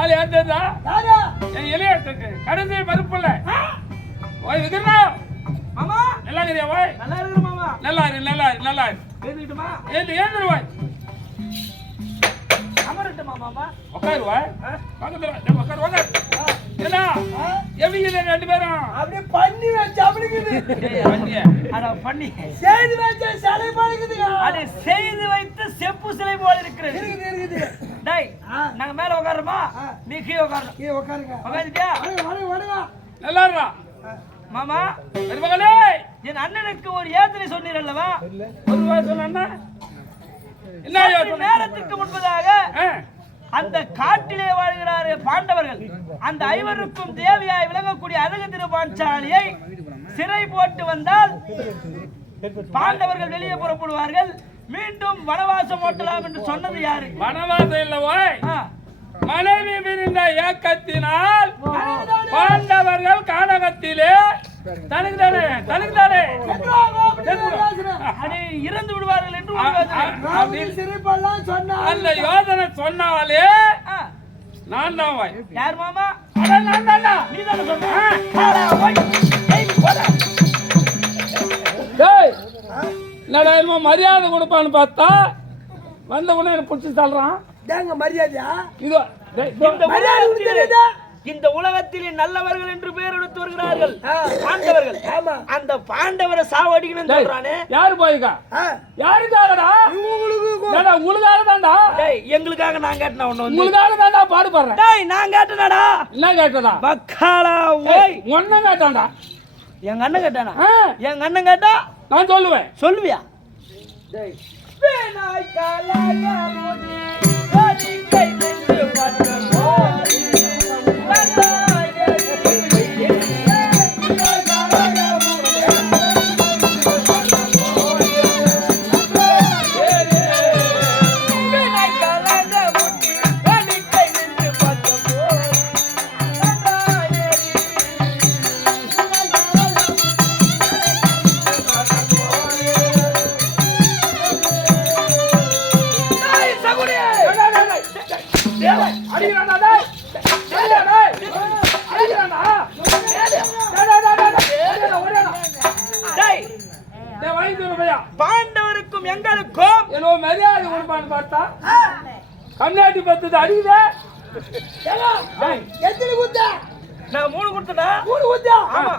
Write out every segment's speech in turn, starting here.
அது ஏத்ததா யாரு? என் இளையத்துக்கு கடைசி மறுப்பில்ல ஓய் விதிரா மாமா? நல்லா இருக்கிறியா ஓய்? நல்லா இருக்கிற மாமா. நல்லா இரு நல்லா இரு நல்லா இரு. எழுதிட்டுமா ஏந்து ஏந்துரு ஓய். அமரட்டுமா மாமா? உட்காரு ஓய். பக்கத்துல உட்காரு உட்காரு என்ன எவங்க ரெண்டு பேரும்? அப்படியே பண்ணி வச்சு அப்படிங்குது அட பண்ணி. செய்து வச்ச சிலை பழகுதுங்க அதை செய்து வைத்து செப்பு சிலை போல இருக்கிறது. இருக்குது இருக்குது டேய். நாங்க மேல உட்காருமா. நீ கீழே உட்காரணும் கீழே உட்காருங்க. உட்காந்துட்டியா? வணங்க வணங்க நல்லா இருடா. மாமா மருமகளே என் அண்ணனுக்கு ஒரு ஏத்தனை சொன்னீரல்லவா ஒரு சொன்னா? நேரத்துக்கு முன்பதாக அந்த காட்டிலே வாழ்கிறாரு பாண்டவர்கள். அந்த ஐவருக்கும் தேவியாய் விளங்கக்கூடிய அழகு திருப்பாஞ்சாலியை சிறை போட்டு வந்தால் பாண்டவர்கள் வெளியே புறப்படுவார்கள். மீண்டும் வனவாசம் ஓட்டலாம் என்று சொன்னது யாரு? வனவாசம் இல்ல ஓய். ஆ, மனைவி விரிந்த ஏக்கத்தினால் பாண்டவர்கள் கானகத்திலே தனக்கு தானே தனக்கு தானே இறந்து விடுவார்கள் என்று சிரிப்பெல்லாம் சொன்ன யோசனை சொன்னாலே நான் தான் வாய். யார் மாமா? நான் தான் நீ தானே சொன்ன என்னமோ மரியாதை கொடுப்பான்னு பார்த்தா வந்த உடனே பிடிச்சி தள்ளுறான். மரியாதையா? இதோ மரியாதை இந்த உலகத்திலே நல்லவர்கள் என்று பெயர் எடுத்து வருகிறார்கள். பாண்டவர்கள். ஆமா. அந்த பாண்டவரை சாவடிக்கணும்னு சொல்றானே. யாரு போயிருக்கா யாருக்காகடா? கொ- உங்களுக்காக தான்டா டேய் எங்களுக்காக நான் கேட்டேன் ஒண்ணு உங்களுக்காக தான்டா பாடுபடுறேன். டேய் நான் கேட்டனடா. என்ன கேட்டதா? பக்காலா ஓய். ஒன்னும் கேட்டான்டா. எங்க அண்ணன் கேட்டானா? எங்க அண்ணன் கேட்டா? நான் சொல்லுவேன். சொல்லுவியா? டேய். வேணாய் காலாக போனே காதிக்கை நின்று பார்த்த எங்களுக்கும். என்னோ மரியாதை கொடுப்பான்னு பார்த்தா? கண்ணாடி பத்து அடிக்குத. எத்தனை குத்தா. நான் மூணு குடுத்தா மூணு குத்தா. ஆமா.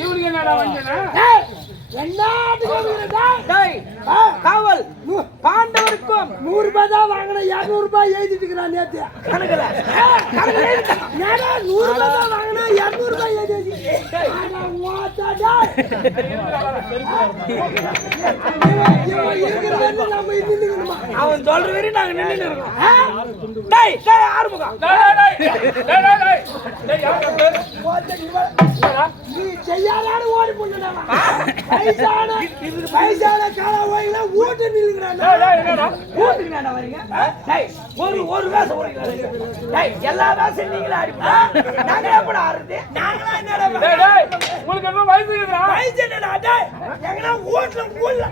இவனுக்கு என்னடா வந்தேன்னா காவல். பாண்டவருக்கும் நூறு ரூபாய் தான் வாங்கின இரநூறு ரூபாய் எழுதிட்டு இருக்கிறான் நேத்து. கணக்குல. நூறு ரூபாய் தான் வாங்கினா இரநூறு ரூபாய் எழுதி அவன் சொல்ற வரை நாங்க நின்று இருக்கோம். ஆறுமுகம். ஓடி பண்ணலாம் வயசான வயசான கால டேய், என்னடா? ஊட்டுக்கு மேல வரீங்க டேய் ஒரு ஒரு வேஷம் ஓடுறீங்களா டேய் எல்லா வேஷம் நீங்களே ஆடிப்பா நாங்க எப்படி ஆடுறது? நாங்களா என்னடா டேய், உங்களுக்கு என்ன வயசு இருக்குதா? வயசு என்னடா டேய்? எங்கடா ஊட்ல ஊல்ல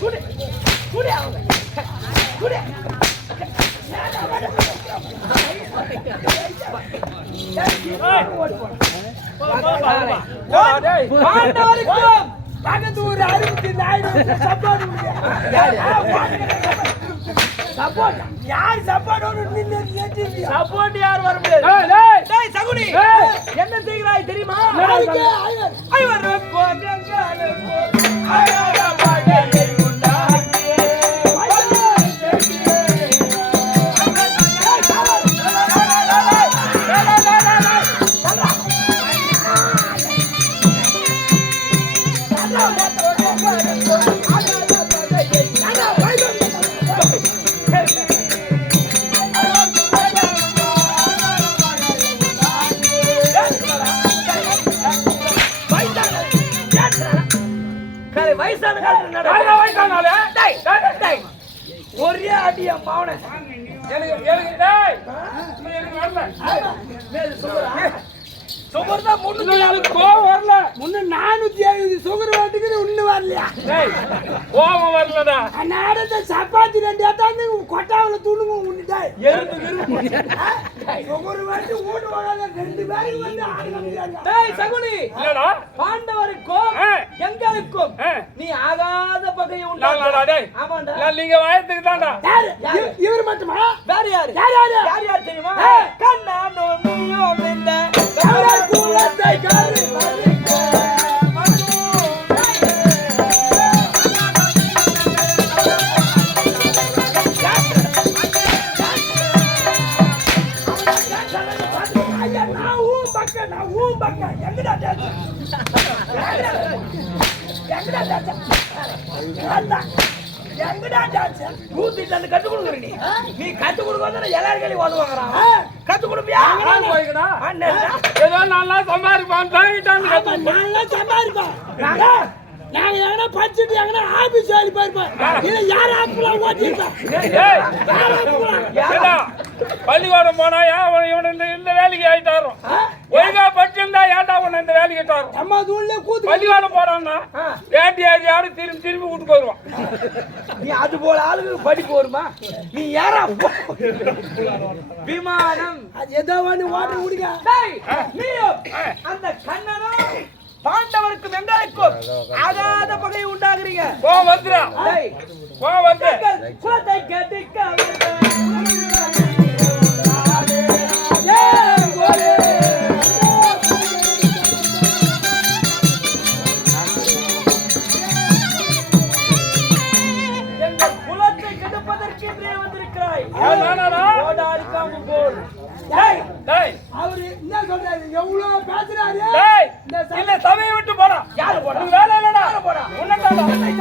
குடி குடி அவங்க குடி. டேய். பாண்டவருக்கும் பக்கத்து அறுபத்தி நாயுடு சப்போர்ட் சப்போர்ட் யார் சப்போர்ட் சப்போர்ட் யார் வர முடியாது சகுனி என்ன செய்கிறாய் தெரியுமா ஐவர் ஐவர் டேய் சகுனி! இல்லடா. பாண்டவருக்கும். எங்களுக்கும். நீ ஆகாத பகையை நான் டேய். ஆமாண்டா. நான் நீங்க வயத்துக்கு தான்டா. யாரு? இவ- இவர் மட்டுமா? வேற யாரு? யார் யாரு? யார் யார் தெரியுமா. கண்ணா நோமியோ மிந்த அவரை கூலத்தை காரு. எங்கடா டான்ஸ்? எங்கடா எங்கடா கத்து கொடுக்குற நீ நீ கத்து கொடுக்கறது எல்லாரும் கையில ஓடுவாங்கறான் கத்து கொடுப்பியா போய்க்கடா ஏதோ நல்லா சம்பாதிப்பான் தாங்கிட்டான்னு நல்லா நாங்கெல்லாம் நாங்க நாங்க படிச்சுட்டு எங்கனா ஆபீஸ் வேலை போயிருப்போம் இல்ல யார் ஆப்புலாம் ஓட்டிருப்போம் யார் பள்ளிக்கூடம் போனா அவன் இவன் இந்த இந்த வேலைக்கு ஆயிட்டாரோ. ஒழுங்கா படிச்சிருந்தா ஏன்டா உன்னை இந்த வேலைக்கு ஆயிட்டாரோ நம்ம தூள்ல கூத்து பள்ளிக்கூடம் போறான்னா வேட்டி ஆடி ஆடி திரும்பி திரும்பி வீட்டுக்கு வருவான் நீ அது போல ஆளுங்க படிப்பு வருமா? நீ யாரா போ. விமானம். அது ஏதோ ஒண்ணு ஓட்ட விடுங்க டேய், நீயும் அந்த கண்ணனும் பாண்டவருக்கும் எங்களுக்கும் ஆகாத பகை உண்டாக்குறீங்க போ வந்துடா போ வந்து குலத்தை கெடுக்க இல்ல சபையை விட்டு போடா யாரு போடா? வேலை இல்லடா போடா? உன்னதாடா அடி,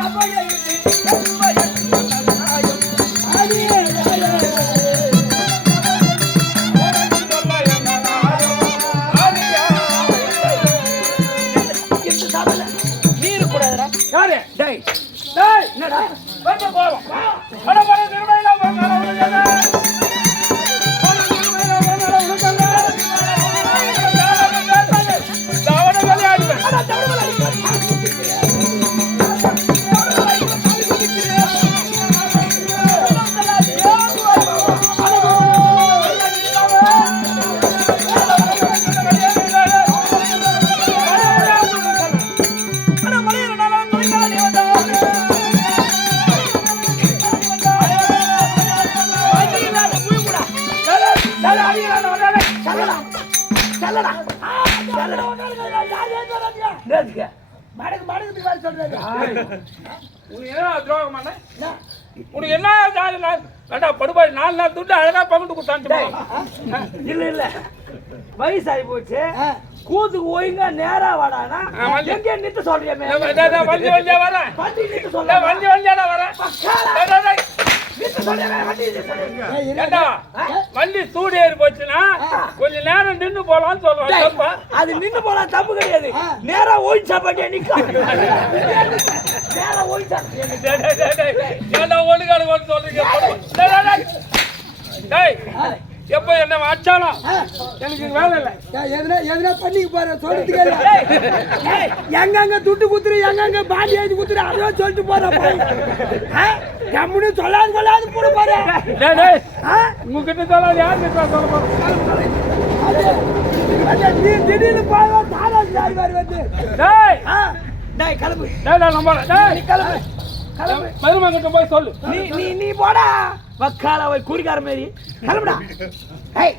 செல்லடா யார் ஏன் வராங்க? நேத்துக்க மடக்கு மடக்கு வேலை சொல்றாரு உனக்கு என்ன துரோகம் பண்ண? உனக்கு என்ன ஜாதி நான் வேண்டா படுபாய் நாலு நாள் துட்டு அழகா பங்கிட்டு கொடுத்தான்ட்டு இல்ல இல்ல. வயசாகி போச்சு. கூத்துக்கு ஒழுங்கா நேரா வாடானா. எங்க நித்து சொல்றியமே வண்டி வண்டியா வரேன் வண்டி வண்டியாடா வரேன் வண்டி நித்து சொல்றியே. ஏய், இரு. ஏண்டா? வண்டி சூடு ஏறி போச்சுன்னா கொஞ்ச நேரம் நின்னு போலாம்னு தப்பா அது நின்னு போனா தப்பு கிடையாது. நேரா ஓய் சாப்பாட்டியா நிக்கலாம் நேரா. ஏன்டா ஒழுங்காடு ஓட்டு சொல்றீங்க? எப்போ என்ன அடிச்சாலும் ஆ, எனக்கு வேலை இல்லை. எதுனா எதுனா பண்ணிக்க போற சொல்றதுக்கு எங்கெங்க துட்டு குத்துரு எங்கெங்க பாண்டி எழுதி குத்துரு அதான் சொல்லிட்டு போற கம்முன்னு சொல்லாது கொள்ளாது போட போற டேய் டேய்? உங்ககிட்ட சொல்லாது யார் கிட்ட சொல்ல போறோம். அது நீ திடீர்னு போவா தாரா சார் மாதிரி வந்து. டேய். டேய், கிளம்பு. டேய் டேய் நம்பல டேய். கிளம்பு கிளம்பு. மருமகிட்ட போய் சொல்லு. நீ நீ நீ போடா. வக்கால போய் குடிக்கார மாதிரி. கிளம்புடா. ஏய்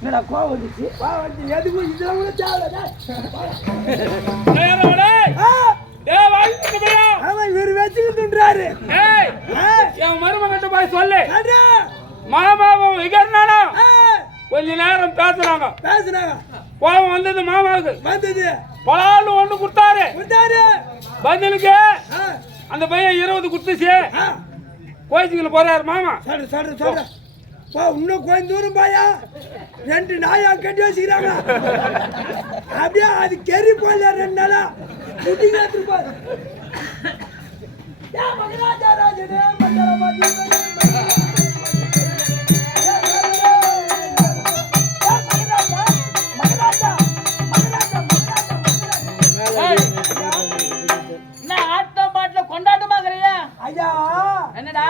என்னடா கோவம் வந்துச்சு? வா வந்து எதுக்கும் இதெல்லாம் கூட தேவையில்ல டேய் ஆமா இவர் வச்சுக்கிட்டுன்றாரு என் மருமகிட்ட போய் சொல்லு. மாமாவும் விகர்னானா? கொஞ்ச நேரம் பேசுறாங்க. பேசுனாங்க கோவம் வந்தது மாமாவுக்கு. வந்தது. பலான்னு ஒண்ணு கொடுத்தாரு. கொடுத்தாரு. பதிலுக்கு ஆ, அந்த பையன் இருபது கொடுத்துச்சு. கோச்சிக்கல போறாரு மாமா. சொல்றேன் சொல்றேன் சொல்றேன் போ இன்னும் கொஞ்சம் தூரம் போயா? ரெண்டு நாயா கட்டி வச்சுக்கிறாங்க அப்படியே அது கெரி போல ரெண்டு நாளா. ஏ மகராஜா ராஜனே ஐயா. என்னடா?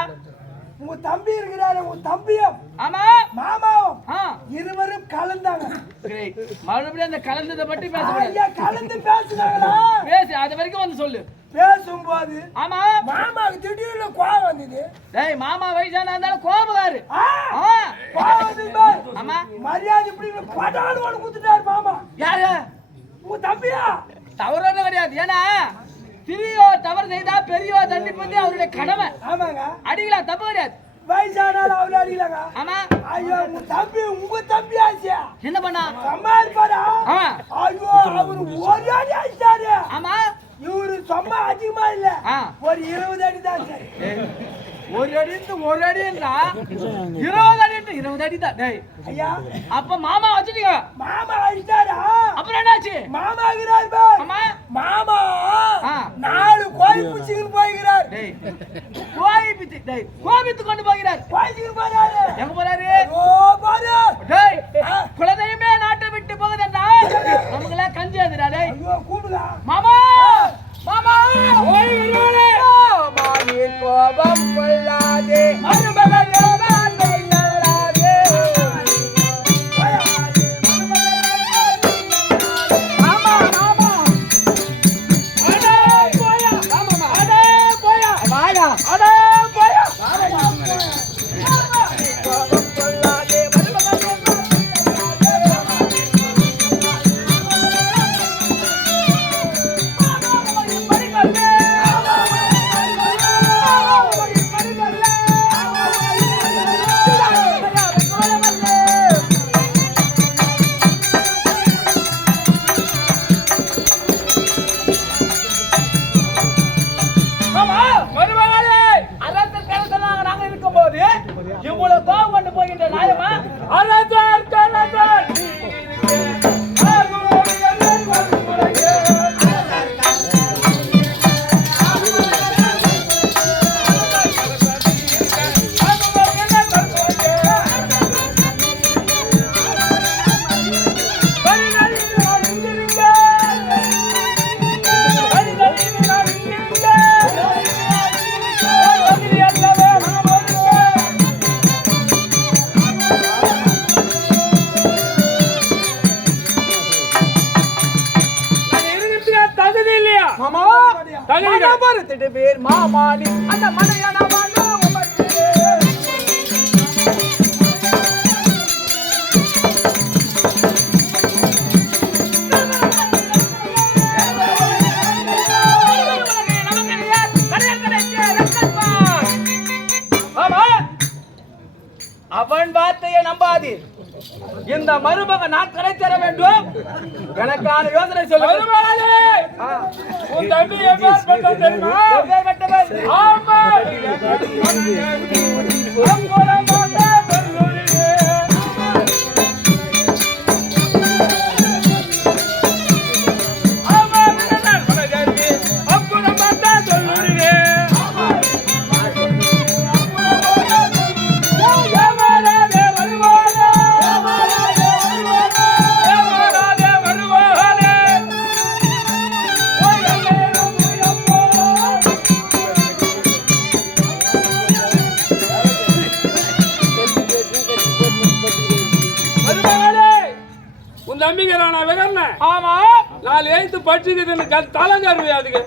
உங்க தம்பி இருக்கிறாரு உங்க தம்பியும் ஆமா. மாமாவும் இருவரும் கலந்தாங்க. மறுபடியும் அந்த கலந்ததை பற்றி ஐயா கலந்து பேசுனாங்களா? பேசு அது வரைக்கும் வந்து சொல்லு. பேசும்போது ஆமா. மாமாவுக்கு திடீர்னு கோவம் வந்தது. டேய் மாமா வயசான இருந்தாலும் கோபக்காரு பார். ஆமா. மரியாதை இப்படி படாடு ஒன்று குத்துட்டாரு மாமா. யாரு? உங்க தம்பியா? தவறு கிடையாது. ஏன்னா சிறியோ தவறு செய்தா பெரியோ தண்டிப்பது அவருடைய கடமை ஆமாங்க. அடிக்கலாம் தப்பு கிடையாது. வயசானாலும் அவரு அடிக்கலாங்க ஆமா. ஐயோ உங்க தம்பி உங்க தம்பி ஆச்சியா என்ன பண்ணா? சமாளிப்பாரா ஆ ஐயோ அவரு ஒரு அடி அடிச்சாரு. ஆமா. இவரு சும்மா அதிகமா இல்ல. ஒரு இருபது அடி தான் சரி ஒரு அடி இருந்து ஒரு அடின்றா இருபது அடி இருபது அடி தான். டேய் ஐயா. அப்ப மாமா வச்சுட்டீங்க. மாமா அடிச்சாரா அப்புறம் என்னாச்சு? மாமா இருக்கிறார் மாமா ஆ. நாலு கோழி பிடிச்சிக்கிட்டு போய்கிறார். டேய் கோபித்து டேய் கோபித்து கொண்டு போகிறார். கோழிச்சிக்கிட்டு போறாரு. எங்க போறாரு? ஓ பாரு டேய் குலதெய்வமே நாட்டை விட்டு போகுதுன்றா நமக்கெல்லாம் கஞ்சி அதுடா டேய். மாமா! மாமா! ஓய் வருவானே கோபம் கொள்ளாதே. அவன் வார்த்தையை நம்பாதீர் இந்த மருமக நான் கடை தர வேண்டும். எனக்கான யோசனை ஆ. உன் தம்பி எப்பேற்பட்டவன் உன் தம்பிங்க நான் வெகர்னேன். ஆமா. நாலு எழுத்து பற்றிக்குதுன்னு தலைஞ்சாரு அதுக்கு.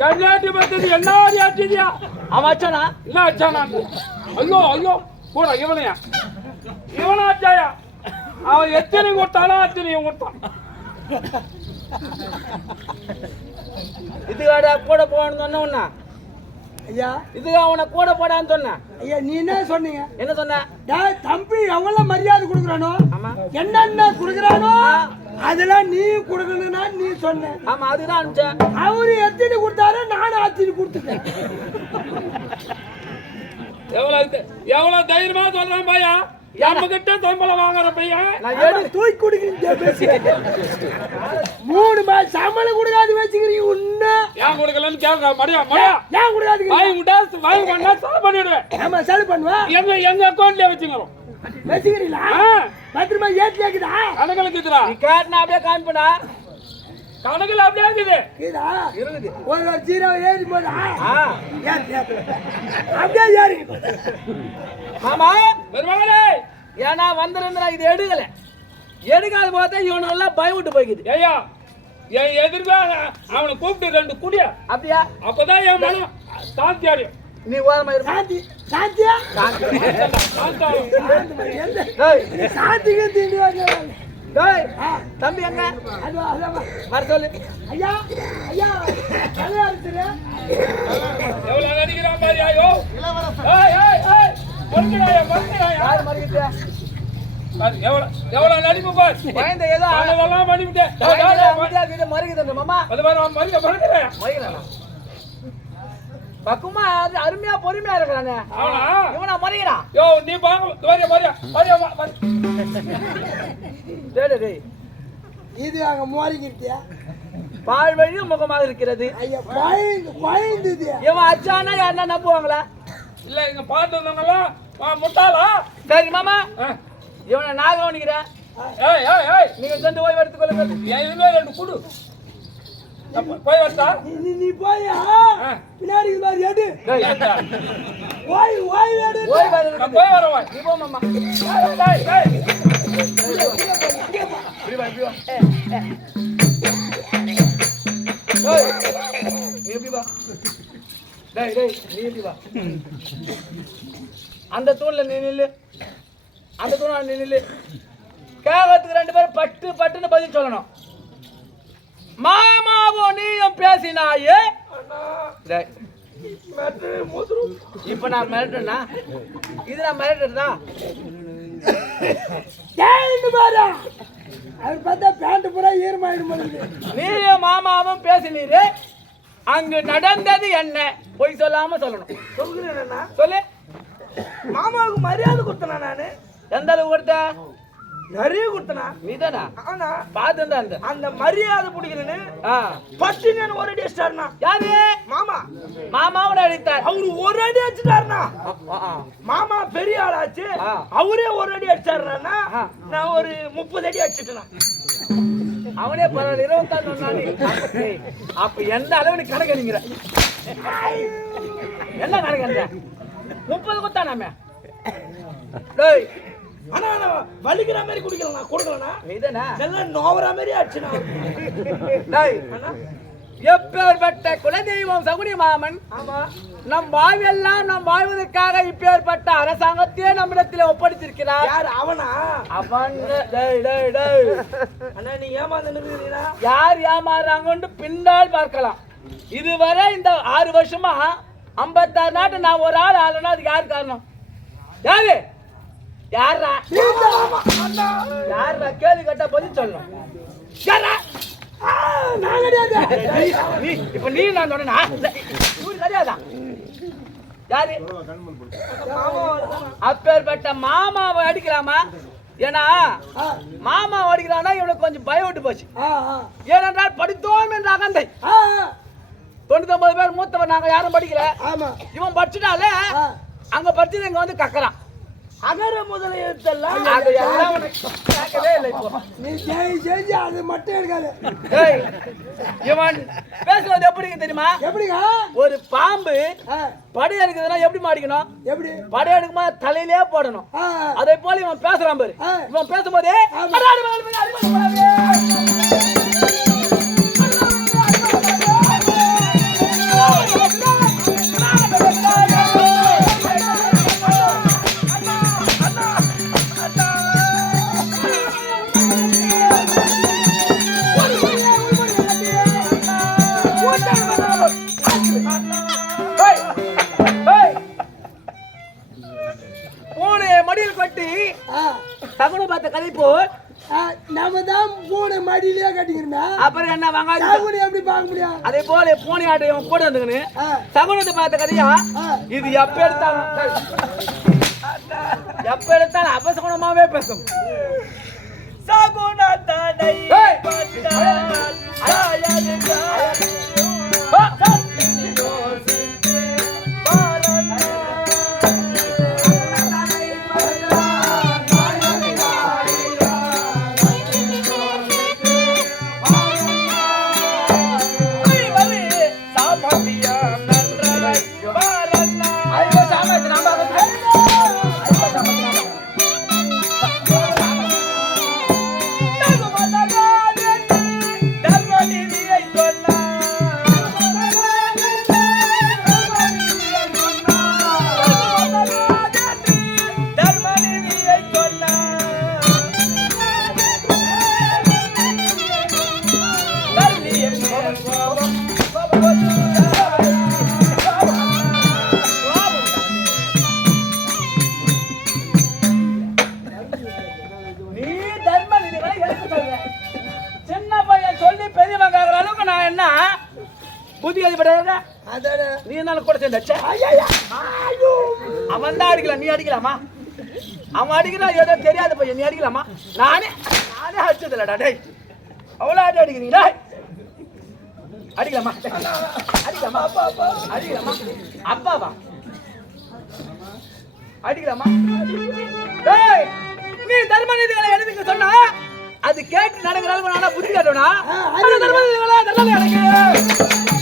கண்ணாட்டி பத்தது என்ன ஆட்டியா அவன் வச்சானா என்ன ஆச்சானா ஐயோ ஐயோ கூட இவனையா? இவனா ஆச்சாயா அவன் எத்தனை கொடுத்தாலும் அத்தனையும் கொடுத்தான் இதுக்காட கூட போகணும்னு சொன்ன ஐயா. இதுக்கு அவனை கூட போடான்னு சொன்னேன் ஐயா நீ என்ன சொன்னீங்க? என்ன சொன்ன? டேய், தம்பி எவ்வளவு மரியாதை கொடுக்குறானோ? ஆமா. என்னென்ன கொடுக்குறானோ அதெல்லாம் நீ கொடுக்கணும்னா நீ சொன்ன. ஆமா அதுதான் அனுப்பிச்சேன் அவரு எத்தனை கொடுத்தாரு நானும் அத்தனை கொடுத்துட்டேன். எவ்வளவு எவ்வளவு தைரியமா சொல்றான் பையா? நம்ம கிட்ட சம்பளம் வாங்குற பையன். தூக்கி கொடுக்குறீங்க மூணு மாசம் சம்பளம் கொடுக்காது வச்சுக்கிறீங்க உன்ன. ஏன் கொடுக்கலன்னு கேட்கற மடியா மடியா ஏன் கொடுக்காது வாய் விட்டா வாய் பண்ணா செலவு பண்ணிடுவேன். ஆமா செலவு பண்ணுவா? எங்க எங்க அக்கௌண்ட்லயே வச்சுக்கிறோம். வச்சுக்கிறீங்களா? ஆ, பத்திரமா ஏற்றி கேக்குதா கணக்கில் இருக்குதுடா நீ கேட்டனா அப்படியே காமிப்படா கணக்குல அப்படியே இருக்குது. இருக்குது. ஒரு ஒரு ஜீரோ ஏறி போதா. அப்படியே ஏறி. மாமா பெருமகளே. ஏன்னா வந்திருந்தா இது எடுக்கல. எடுக்காத பார்த்தா இவனுங்கெல்லாம் பயவிட்டு போய்க்குது. ஐயா என் எதிர்ப்பா அவனை கூப்பிட்டு ரெண்டு குடியா? அப்படியா? அப்பதான் என் மனம் சாந்தி அடையும் நீ ஓரமா இருப்பா சாந்தி சாந்தியா? சாந்தி. ஆகும். சாந்தி. தம்பி எங்க? வர சொல்லு. ஐயா ஐயா கல்யாணம் இருக்கிறேன் எவ்வளவு நடிக்கிறான் பாரு ஐயோ பொறுக்கிறாயா பொறுக்கிறாயா யார் மறிக்கிட்டியா பாரு, எவ்வளவு நடிப்பு பார். பயந்த ஏதோ அதெல்லாம் பண்ணிவிட்டேன் மறிக்கிட்டு மறிக்குது மாமா. அது பாரு அவன் மறுக்க மறுக்கிறாயா மறிக்கிறானா? பக்குமா அது அருமையா பொறுமையா இருக்கிறானே. அவனா? இவனா மறிக்கிறான் யோ நீ பாங்க வரியா வா, வா. டேய் டேய், இது அங்க மோரிக்கிட்டியா பால் வழி முகமாக இருக்கிறது. ஐயா பயந்து பயந்துது இவன் அச்சானா யாருன்னா நம்புவாங்களா? இல்ல இங்க பார்த்து வந்தவங்கலாம் ஆ, முட்டாளா? சரி மாமா. ஆ. இவனை நான் கவனிக்கிறேன். ஏய் ஏய் ஏய். நீங்க சென்று ஓய்வு எடுத்துக் கொள்ளுங்கள் என் இதுமே ரெண்டு குடு. போய் வரட்டா? நீ- நீ போய் ஆ. பின்னாடி இது மாதிரி டேய், ஏன்டா? ஓய் ஓய் எடுத்து- நான் போய் வரேன் வாய். நீ போ மாமா. ஏய், ஏய், ஏய். டேய், நீ எப்படி வா? டேய் டேய் நீ எப்படி வா? அந்த தூண்ல நீ நில்லு. அந்த தூண நீ நில்லு. கேட்கறதுக்கு ரெண்டு பேரும் பட்டு பட்டுன்னு பதில் சொல்லணும். மாமாவோ நீயும் பேசினாயே? இப்ப நான் மிரட்டுனா இது நான் மிரட்டுறதா? அது பார்த்தா பேண்ட் பூரா ஈரமாயிடும் நீயும் மாமாவும் பேசினீரு. அங்கு நடந்தது என்ன? பொய் சொல்லாம சொல்லணும். சொல்லுகிறேன்னா சொல்லு. மாமாவுக்கு மரியாதை கொடுத்தனா நானு? எந்த அளவு கொடுத்த? நிறைய கொடுத்தனா. நீதானா? ஆனா பார்த்து தான் அந்த அந்த மரியாதை பிடிக்கிறேன்னு ஆ. பட்டு நான் ஒரு அடி அடிச்சிட்டாருனா யாரு? மாமா. மாமாவோட அடித்தார். அவரு ஒரு அடி அடிச்சிட்டாருனா. மாமா பெரிய ஆளாச்சு. அவரே ஒரு அடி அடிச்சாருனா. நான் ஒரு முப்பது அடி அடிச்சிட்டேனா. அவனே பரவாயில்ல இருபத்தாறு நாள் அப்ப எந்த அளவு நீ கணக்கணிங்கிற என்ன கணக்கணிங்க முப்பது கொத்தானாமே டேய் ஆனா நான் வலிக்கிற மாதிரி குடிக்கல நான் கொடுக்கலனா நீதானா? எல்லாம் நோவற மாதிரி அடிச்சுனா டேய் எப்பேற்பட்ட குலதெய்வம் சகுனி மாமன் நம் வாழ்வெல்லாம் நம் வாழ்வதற்காக இப்பேற்பட்ட அரசாங்கத்தையே நம்மிடத்தில் ஒப்படைத்திருக்கிறார். யார் அவனா? அவன் டேய் டேய் டேய். அண்ணா நீ ஏமாந்து நிறுத்துறீங்களா யார் ஏமாறுறாங்கன்னு பின்னால் பார்க்கலாம். இதுவரை இந்த ஆறு வருஷமா ஐம்பத்தாறு நாட்டு நான் ஒரு ஆள் ஆளுனா அதுக்கு யார் காரணம்? யாரு? யாரா யாரா கேள்வி கேட்டா பதில் சொல்லணும். யாரா நான் கிடையாது நீ- இப்ப நீ நான் சொன்னா இவரு கிடையாதா யாரு? அப்பேற்பட்ட மாமாவை அடிக்கலாமா? ஏன்னா மாமா அடிக்கிறானா இவனுக்கு கொஞ்சம் பயம் விட்டு போச்சு. ஏனென்றால் படித்தோம் என்ற அகந்தை. பேர் மூத்தவன் நாங்க யாரும் படிக்கல. இவன் படிச்சுட்டாலே. அங்க படிச்சது இங்க வந்து கக்கறான். அகர முதல எழுத்தெல்லாம் நீ செஞ்சு அது மட்டும் இருக்காது இவன் பேசுறது எப்படி இருக்கு தெரியுமா எப்படிங்க ஒரு பாம்பு படை எடுக்குதுன்னா எப்படி மாடிக்கணும் எப்படி படை எடுக்கும்போது தலையிலே போடணும். அதே போல இவன் பேசுறான் பாரு. இவன் பேசும்போது பூனை மடியிலே கட்டிக்கிறோமே அப்புறம் என்ன வெங்காயம் சாகுனி எப்படி பார்க்க முடியும்? அதே போல பூனை ஆட்டை இவன் கூட வந்துக்கணு ஆ, சகுனத்தை பார்த்த கதையா. இது எப்ப எடுத்தாலும். எப்ப எடுத்தாலும் அபசகுணமாவே பேசும். ஏய். நானே நானே அடிச்சதில்லடா டேய். அவ்வளோ அடி அடிக்கிறீங்களா? அடிக்கலாமா? அடிக்கலாமா? அடிக்கலாமா? அப்பாவா? அடிக்கலாமா? டேய் நீ தர்ம நீதிகளை எடுத்துக்க சொன்னா அது கேட்டு நடக்கிற அளவுக்கு நானா புத்தி காட்டுவனா? தர்ம நீதிகளை தர்ம எனக்கு.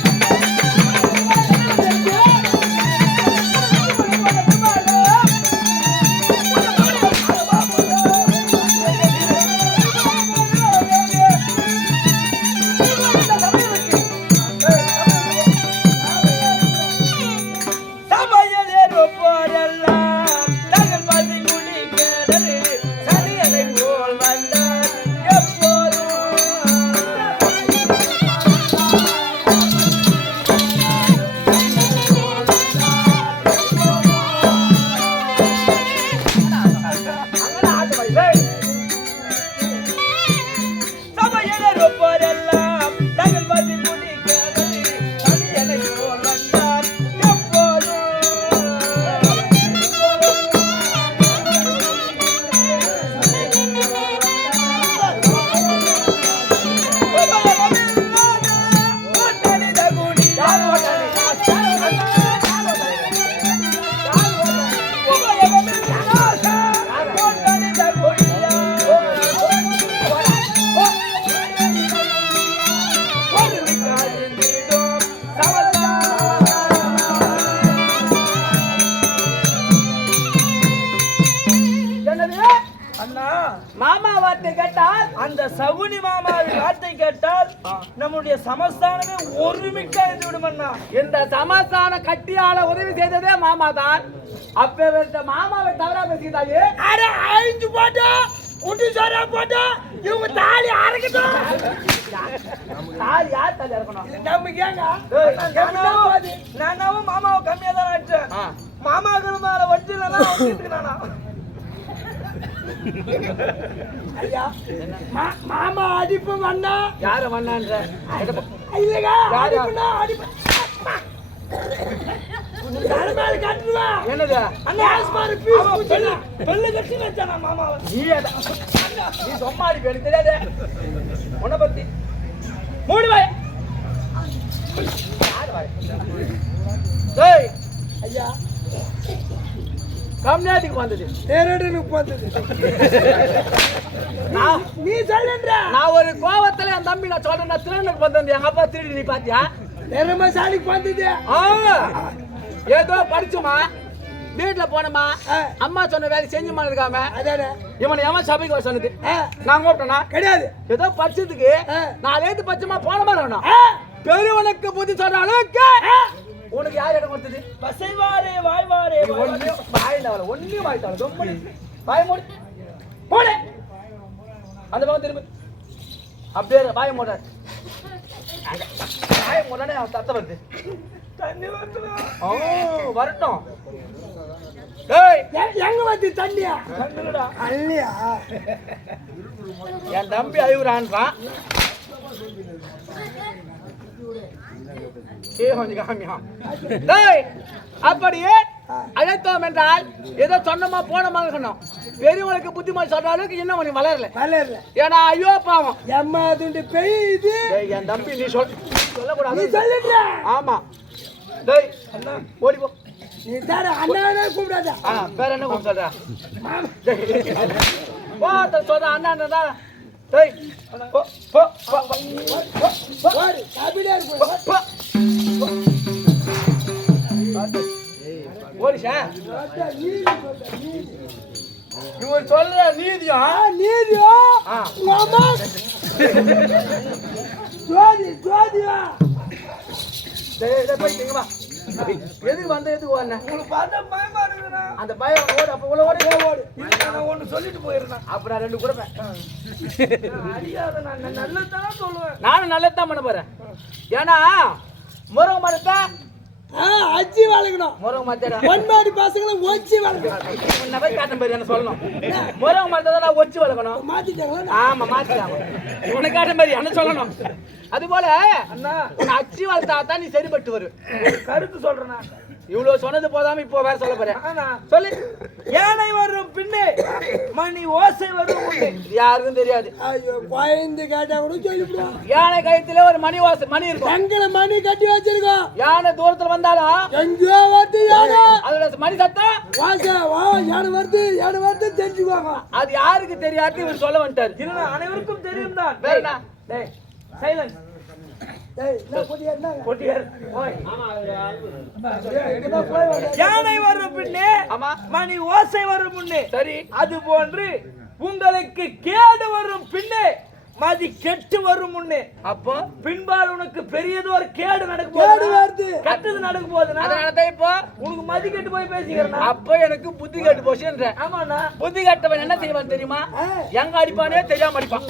மாமா வார்த்தை கேட்டால் அந்த சகுனி மாமாவின் வார்த்தை கேட்டால் நம்முடைய சமஸ்தானமே ஒருமிக்க இருந்து விடுமண்ணா. இந்த சமஸ்தான கட்டியால உதவி செய்ததே மாமா தான் அப்ப மாமாவை தவறா பேசிட்டாயே அட அழிஞ்சு போட்டா உண்டு சோறா போட்டா இவங்க தாலி அரைக்கட்டும். தாலி யார் தாலி இருக்கணும் நம்ம கேங்க நானாவும் மாமாவை கம்மியா தான் அடிச்சேன் மாமாவுக்கு மேல வச்சு நானா மாமா அடிப்பு வந்தா? யார வண்ணான்ற இல்லைங்க யாரு? அடிப்புனா அடிப்பு. என்னது? அந்த ஆஸ்மாரு பீஸ் பெல்லு. கட்டி வச்சானா மாமாவை? நீ நீ சும்மா அடிப்ப எனக்கு தெரியாது. உன்னை பத்தி. மூணு வாய். யாரு வாய்? ஐயா. கம்யூனிட்டிக்கு வந்தது. நேரடனுக்கு வந்தது நான் நீ சொல்லுன்ற. நான் ஒரு கோவத்துல என் தம்பி நான் சொல்றேன் நான் திருடனுக்கு வந்தேன் எங்க அப்பா திருடி நீ பாத்தியா? நிறமசாலிக்கு வந்தது. ஆ, ஏதோ படிச்சுமா? வீட்டுல போனோமா. அம்மா சொன்ன வேலை செஞ்சுமா இருக்காம. இவனை எவன் சபைக்கு வர சொன்னது? நான் கூப்பிட்டேனா? கிடையாது. ஏதோ படிச்சதுக்கு. நான் ஏத்து பச்சமா போன மாதிரி வேணும். ஆ, பெரியவனுக்கு புத்தி சொல்ற அளவுக்கு உனக்கு யார் இடம் கொடுத்தது? பசைவாரே வாய்வாரே ஒன்னும் வாயில வர ஒன்னும் வாய்த்தால தொம்பளி வாய மூடி. மூடு. அந்த பக்கம் திரும்பி. அப்படியே வாய மூட. வாய மூடனே தத்த வருது. தண்ணி வரட்டும். எங்க வந்து தண்ணியா? அல்லையா என் தம்பி அழுகுறான்றான். ஏ கொஞ்சம் காமியா டேய் அப்படியே அழைத்தோம் என்றால் ஏதோ சொன்னமா போனமா இருக்கணும் பெரியவங்களுக்கு புத்திமதி சொல்ற அளவுக்கு இன்னும் உனக்கு வளரல. வளரல. ஏன்னா ஐயோ பாவம். எம்மா அதுண்டு பெய்யுது. என் தம்பி நீ சொல். நீ சொல்லக்கூடாது சொல்லுன்ற ஆமா. டேய் ஓடி போ. நீ தர அண்ணாவே கூப்பிடாத? ஆ வேற என்ன டேய், போ அத சொல்ற அண்ணா அண்ணா தான் டேய் போ போ போ. போ, போ, போ ஓடு கபிலே இருக்கு போ, போ. ஓடிஷா இவர் சொல்ற நீதியோ. உங்க அம்மா? ஜோதி ஜோதியா? டேய், டேய், போய் எதுக்கு வந்த எதுக்கு வந்த? உங்களுக்கு பார்த்தா பயமா அந்த பையன் ஓடு அப்ப உள்ள ஓடி. ஓடு நான் ஒண்ணு சொல்லிட்டு போயிருந்தேன் அப்ப நான் ரெண்டு கொடுப்பேன். அடியாத நான் நல்லதான் சொல்லுவேன். நானும் நல்லதான் பண்ண போறேன். ஏன்னா முருங்க மரத்தை அச்சி வளர்க்கணும். முருங்க மரத்தை பொன்மாடி பசங்களை ஒச்சி வளர்க்கணும். உன்னை போய் காட்டும் பேர் என்ன சொல்லணும். முருங்க மரத்தை தான் நான் ஒச்சு வளர்க்கணும். மாத்திட்டாங்களா? ஆமா மாத்திட்டாங்க. உனக்கு காட்டும் பேர் என்ன சொல்லணும். அது போல அண்ணா. உன்னை அச்சு வளர்த்தா தான் நீ சரிப்பட்டு வரு. கருத்து சொல்றேனா இவ்வளவு சொன்னது போதாம இப்போ வேற சொல்ல போறேன். சொல்லு. யானை வரும் பின்னே மணி ஓசை வரும் யாருக்கும் தெரியாது. ஐயோ குழந்தை கேட்டா கூட சொல்லிவிடுவான் யானை கயத்துல ஒரு மணி வாச மணி இருக்கும். தங்களை மணி கட்டி வச்சிருக்கோம். யானை தூரத்துல வந்தாலும் எங்கேயோ வருது யானை. அதோட மணி சத்தம்? வாச வா யானை வருது யானை வருது தெரிஞ்சுக்குவாங்க அது யாருக்கு தெரியாது இவர் சொல்ல வந்துட்டாரு. அனைவருக்கும் தெரியும் தான் சைலன்ஸ் யானை வரும் பின்னே ஆமா. மணி ஓசை வரும் முன்னே. சரி. அது போன்று உங்களுக்கு கேடு வரும் பின்னே மதி கெட்டு வரும் முன்னே. அப்போ? பின்பால் உனக்கு பெரியது ஒரு கேடு நடக்க கேடு போகுது வருது. கெட்டது நடக்க போகுதுன்னா அதனாலதான் இப்போ? உனக்கு மதி கெட்டு போய் பேசிக்கிறேன்? அப்போ எனக்கு புத்தி கெட்டு போச்சுன்ற ஆமாண்ணா. புத்தி கட்டவன் என்ன செய்வான் தெரியுமா. எங்க அடிப்பானே தெரியாம அடிப்பான்.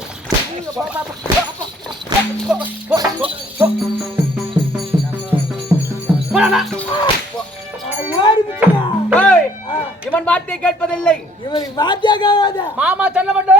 இவன் வார்த்தையை கேட்பதில்லை. இவனுக்கு வாத்தியாக ஆகாத. மாமா சொன்ன மட்டும்.